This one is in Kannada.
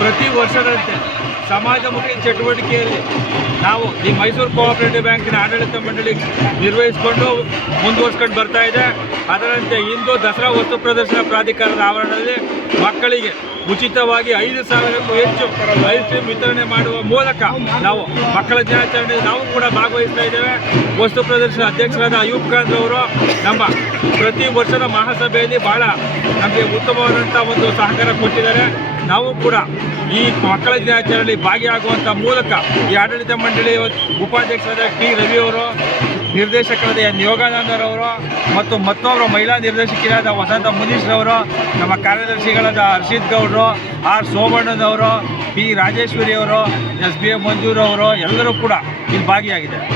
ಪ್ರತಿ ವರ್ಷದಂತೆ ಸಮಾಜಮುಖಿ ಚಟುವಟಿಕೆಯಲ್ಲಿ ನಾವು ಈ ಮೈಸೂರು ಕೋಆಪರೇಟಿವ್ ಬ್ಯಾಂಕಿನ ಆಡಳಿತ ಮಂಡಳಿ ನಿರ್ವಹಿಸಿಕೊಂಡು ಮುಂದುವರ್ಸ್ಕೊಂಡು ಬರ್ತಾ ಇದೆ. ಅದರಂತೆ ಇಂದು ದಸರಾ ವಸ್ತು ಪ್ರದರ್ಶನ ಪ್ರಾಧಿಕಾರದ ಆವರಣದಲ್ಲಿ ಮಕ್ಕಳಿಗೆ ಉಚಿತವಾಗಿ ಐದು ಸಾವಿರಕ್ಕೂ ಹೆಚ್ಚು ಐಸ್ ವಿತರಣೆ ಮಾಡುವ ಮೂಲಕ ನಾವು ಮಕ್ಕಳ ದಿನಾಚರಣೆ ನಾವು ಕೂಡ ಭಾಗವಹಿಸ್ತಾ ಇದ್ದೇವೆ. ವಸ್ತು ಪ್ರದರ್ಶನ ಅಧ್ಯಕ್ಷರಾದ ಅಯೂಬ್ ಖಾನ್ ಅವರು ನಮ್ಮ ಪ್ರತಿ ವರ್ಷದ ಮಹಾಸಭೆಯಲ್ಲಿ ಬಹಳ ನಮಗೆ ಉತ್ತಮವಾದಂಥ ಒಂದು ಸಹಕಾರ ಕೊಟ್ಟಿದ್ದಾರೆ. ನಾವು ಕೂಡ ಈ ಮಕ್ಕಳ ದಿನಾಚರಣೆಯಲ್ಲಿ ಭಾಗಿಯಾಗುವಂಥ ಮೂಲಕ ಈ ಆಡಳಿತ ಮಂಡಳಿ ಉಪಾಧ್ಯಕ್ಷರಾದ ಟಿ ರವಿ ಅವರು, ನಿರ್ದೇಶಕರಾದ ಎನ್ ಯೋಗಾನಂದರವರು ಮತ್ತು ಮತ್ತೊಬ್ಬರ ಮಹಿಳಾ ನಿರ್ದೇಶಕಿಯಾದ ವಸಂತ ಮುನೀಶ್ ರವರು, ನಮ್ಮ ಕಾರ್ಯದರ್ಶಿಗಳಾದ ಹರ್ಷಿತ್ ಗೌಡರು, ಆರ್ ಸೋಮಣ್ಣನವರು ಪಿ ರಾಜೇಶ್ವರಿ ಅವರು, ಎಸ್ ಬಿ ಎ ಮಂಜೂರವರು ಎಲ್ಲರೂ ಕೂಡ ಇಲ್ಲಿ ಭಾಗಿಯಾಗಿದ್ದಾರೆ.